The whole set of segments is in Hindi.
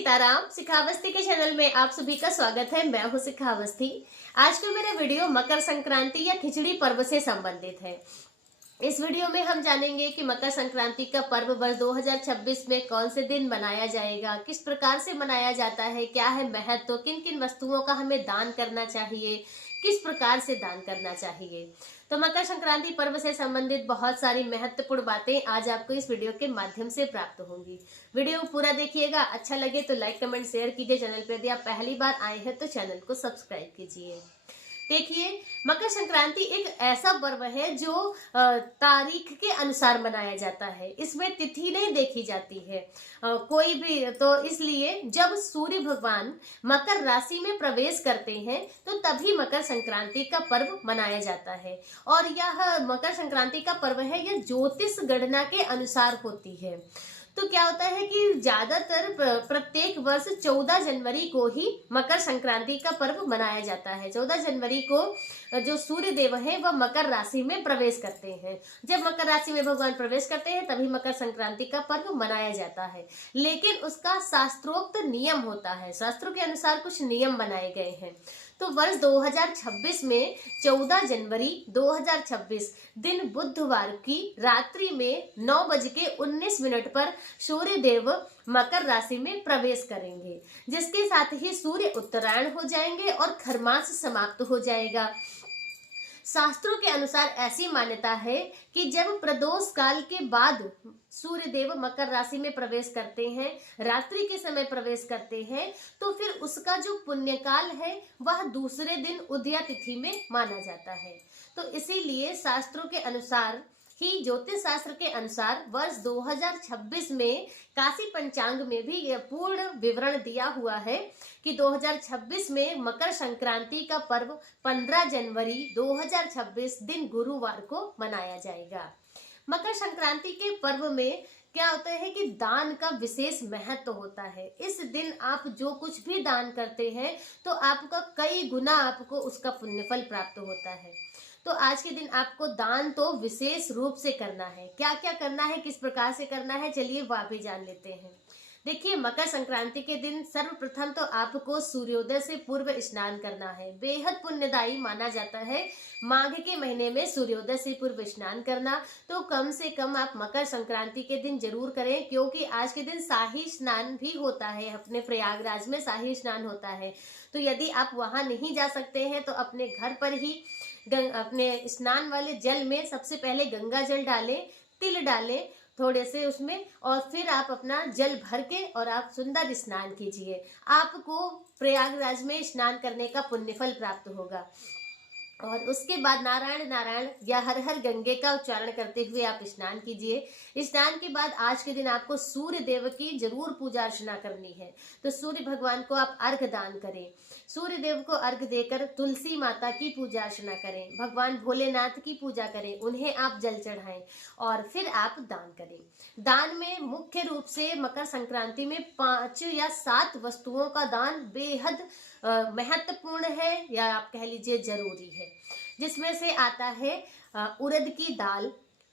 सीताराम। शिखावस्थी के चैनल में आप सभी का स्वागत है। मैं हूं शिखावस्थी। आज का मेरा वीडियो मकर संक्रांति या खिचड़ी पर्व से संबंधित है। इस वीडियो में हम जानेंगे कि मकर संक्रांति का पर्व वर्ष 2026 में कौन से दिन मनाया जाएगा, किस प्रकार से मनाया जाता है, क्या है महत्व, किन किन वस्तुओं का हमें दान करना चाहिए, किस प्रकार से दान करना चाहिए। तो मकर संक्रांति पर्व से संबंधित बहुत सारी महत्वपूर्ण बातें आज आपको इस वीडियो के माध्यम से प्राप्त होंगी। वीडियो पूरा देखिएगा। अच्छा लगे तो लाइक कमेंट शेयर कीजिए। चैनल पर यदि आप पहली बार आए हैं तो चैनल को सब्सक्राइब कीजिए। देखिए, मकर संक्रांति एक ऐसा पर्व है जो तारीख के अनुसार मनाया जाता है। इसमें तिथि नहीं देखी जाती है कोई भी। तो इसलिए जब सूर्य भगवान मकर राशि में प्रवेश करते हैं तो तभी मकर संक्रांति का पर्व मनाया जाता है। और यह मकर संक्रांति का पर्व है, यह ज्योतिष गणना के अनुसार होती है। तो क्या होता है कि ज्यादातर प्रत्येक वर्ष 14 जनवरी को ही मकर संक्रांति का पर्व मनाया जाता है। 14 जनवरी को जो सूर्य देव है वह मकर राशि में प्रवेश करते हैं। जब मकर राशि में भगवान प्रवेश करते हैं तभी मकर संक्रांति का पर्व मनाया जाता है। लेकिन उसका शास्त्रोक्त नियम होता है, शास्त्रों के अनुसार कुछ नियम बनाए गए हैं। तो वर्ष 2026 में 14 जनवरी 2026 दिन बुधवार की रात्रि में 9:19 पर सूर्य देव मकर राशि में प्रवेश करेंगे, जिसके साथ ही सूर्य उत्तरायण हो जाएंगे और खरमास समाप्त हो जाएगा। शास्त्रों के अनुसार ऐसी मान्यता है कि जब प्रदोष काल के बाद सूर्य देव मकर राशि में प्रवेश करते हैं, रात्रि के समय प्रवेश करते हैं, तो फिर उसका जो पुण्यकाल है वह दूसरे दिन उदया तिथि में माना जाता है। तो इसीलिए शास्त्रों के अनुसार ही, ज्योतिष शास्त्र के अनुसार वर्ष 2026 में काशी पंचांग में भी यह पूर्ण विवरण दिया हुआ है कि 2026 में मकर संक्रांति का पर्व 15 जनवरी 2026 दिन गुरुवार को मनाया जाएगा। मकर संक्रांति के पर्व में क्या होता है कि दान का विशेष महत्व होता है। इस दिन आप जो कुछ भी दान करते हैं तो आपका कई गुना आपको उसका पुण्यफल प्राप्त होता है। तो आज के दिन आपको दान तो विशेष रूप से करना है। क्या क्या करना है, किस प्रकार से करना है, चलिए वह भी जान लेते हैं। देखिए, मकर संक्रांति के दिन सर्वप्रथम तो आपको सूर्योदय से पूर्व स्नान करना है। बेहद पुण्यदायी माना जाता है माघ के महीने में सूर्योदय से पूर्व स्नान करना। तो कम से कम आप मकर संक्रांति के दिन जरूर करें, क्योंकि आज के दिन शाही स्नान भी होता है। अपने प्रयागराज में शाही स्नान होता है। तो यदि आप वहां नहीं जा सकते हैं तो अपने घर पर ही अपने स्नान वाले जल में सबसे पहले गंगा जल डालें, तिल डालें थोड़े से उसमें, और फिर आप अपना जल भर के और आप सुंदर स्नान कीजिए। आपको प्रयागराज में स्नान करने का पुण्यफल प्राप्त होगा। और उसके बाद नारायण नारायण या हर हर गंगे का उच्चारण करते हुए आप स्नान कीजिए। स्नान के बाद आज के दिन आपको सूर्य देव की जरूर पूजा अर्चना करनी है। तो सूर्य भगवान को आप अर्घ दान करें। सूर्य देव को अर्घ देकर तुलसी माता की पूजा अर्चना करें, भगवान भोलेनाथ की पूजा करें, उन्हें आप जल चढ़ाएं और फिर आप दान करें। दान में मुख्य रूप से मकर संक्रांति में 5 या 7 वस्तुओं का दान बेहद महत्वपूर्ण है, या आप कह लीजिए जरूरी है। जिसमें से आता है उड़द की दाल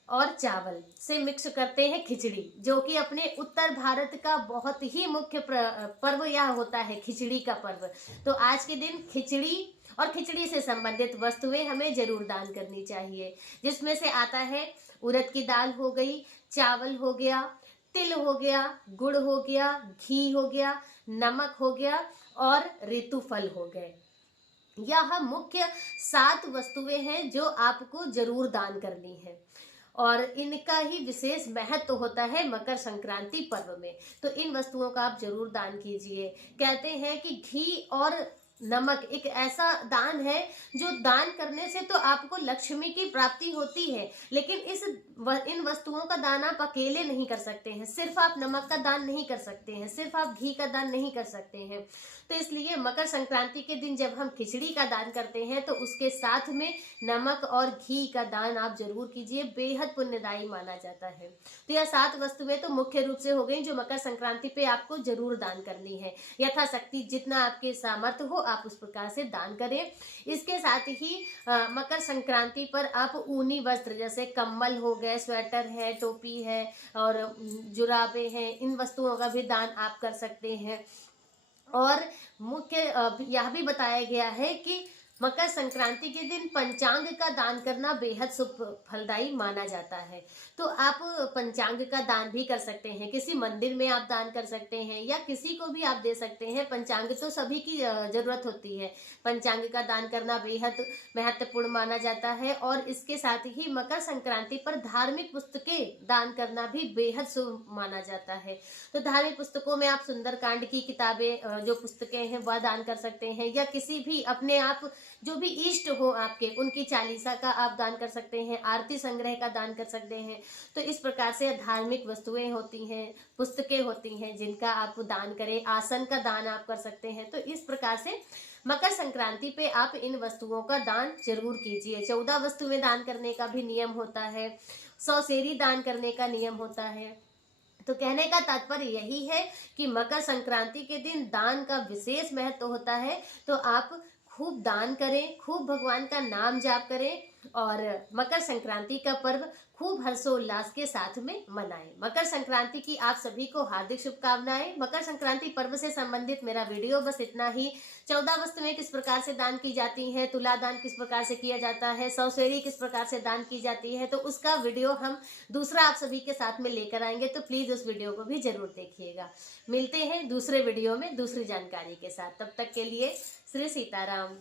और चावल से मिक्स करते हैं खिचड़ी, जो कि अपने उत्तर भारत का बहुत ही मुख्य पर्व यह होता है, खिचड़ी का पर्व। तो आज के दिन खिचड़ी और खिचड़ी से संबंधित वस्तुएं हमें जरूर दान करनी चाहिए। जिसमें से आता है उड़द की दाल हो गई, चावल हो गया, तिल हो गया, गुड़ हो गया, घी हो गया, नमक हो गया और ऋतु फल हो गए। यह मुख्य 7 वस्तुएं हैं जो आपको जरूर दान करनी है और इनका ही विशेष महत्व होता है मकर संक्रांति पर्व में। तो इन वस्तुओं का आप जरूर दान कीजिए। कहते हैं कि घी और नमक एक ऐसा दान है जो दान करने से तो आपको लक्ष्मी की प्राप्ति होती है, लेकिन इन वस्तुओं का दान आप अकेले नहीं कर सकते हैं। सिर्फ आप नमक का दान नहीं कर सकते हैं, सिर्फ आप घी का दान नहीं कर सकते हैं। तो इसलिए मकर संक्रांति के दिन जब हम खिचड़ी का दान करते हैं तो उसके साथ में नमक और घी का दान आप जरूर कीजिए, बेहद पुण्यदायी माना जाता है। तो यह 7 वस्तुएं तो मुख्य रूप से हो गई जो मकर संक्रांति पे आपको जरूर दान करनी है। यथाशक्ति जितना आपके सामर्थ्य हो आप उस प्रकार से दान करें। इसके साथ ही मकर संक्रांति पर आप ऊनी वस्त्र जैसे कम्बल हो गए, स्वेटर है, टोपी है और जुराबे हैं, इन वस्तुओं का भी दान आप कर सकते हैं। और मुख्य यह भी बताया गया है कि मकर संक्रांति के दिन पंचांग का दान करना बेहद शुभ फलदायी माना जाता है। तो आप पंचांग का दान भी कर सकते हैं, किसी मंदिर में आप दान कर सकते हैं या किसी को भी आप दे सकते हैं। पंचांग तो सभी की जरूरत होती है, पंचांग का दान करना बेहद महत्वपूर्ण माना जाता है। और इसके साथ ही मकर संक्रांति पर धार्मिक पुस्तकें दान करना भी बेहद शुभ माना जाता है। तो धार्मिक पुस्तकों में आप सुंदरकांड की किताबें जो पुस्तकें हैं वह दान कर सकते हैं, या किसी भी अपने आप जो भी इष्ट हो आपके उनकी चालीसा का आप दान कर सकते हैं, आरती संग्रह का दान कर सकते हैं। तो इस प्रकार से धार्मिक वस्तुएं होती हैं, पुस्तकें होती हैं जिनका आप दान करें, आसन का दान आप कर सकते हैं। तो इस प्रकार से मकर संक्रांति पे आप इन वस्तुओं का दान जरूर कीजिए। 14 वस्तुएं दान करने का भी नियम होता है, 100 सेरी दान करने का नियम होता है। तो कहने का तात्पर्य यही है कि मकर संक्रांति के दिन दान का विशेष महत्व होता है। तो आप खूब दान करें, खूब भगवान का नाम जाप करें और मकर संक्रांति का पर्व खूब हर्षोल्लास के साथ में मनाएं। मकर संक्रांति की आप सभी को हार्दिक शुभकामनाएं। मकर संक्रांति पर्व से संबंधित मेरा वीडियो बस इतना ही। 14 वस्तुएं किस प्रकार से दान की जाती हैं, तुला दान किस प्रकार से किया जाता है, 100 सेरी किस प्रकार से दान की जाती है, तो उसका वीडियो हम दूसरा आप सभी के साथ में लेकर आएंगे। तो प्लीज उस वीडियो को भी जरूर देखिएगा। मिलते हैं दूसरे वीडियो में दूसरी जानकारी के साथ। तब तक के लिए श्री सीताराम।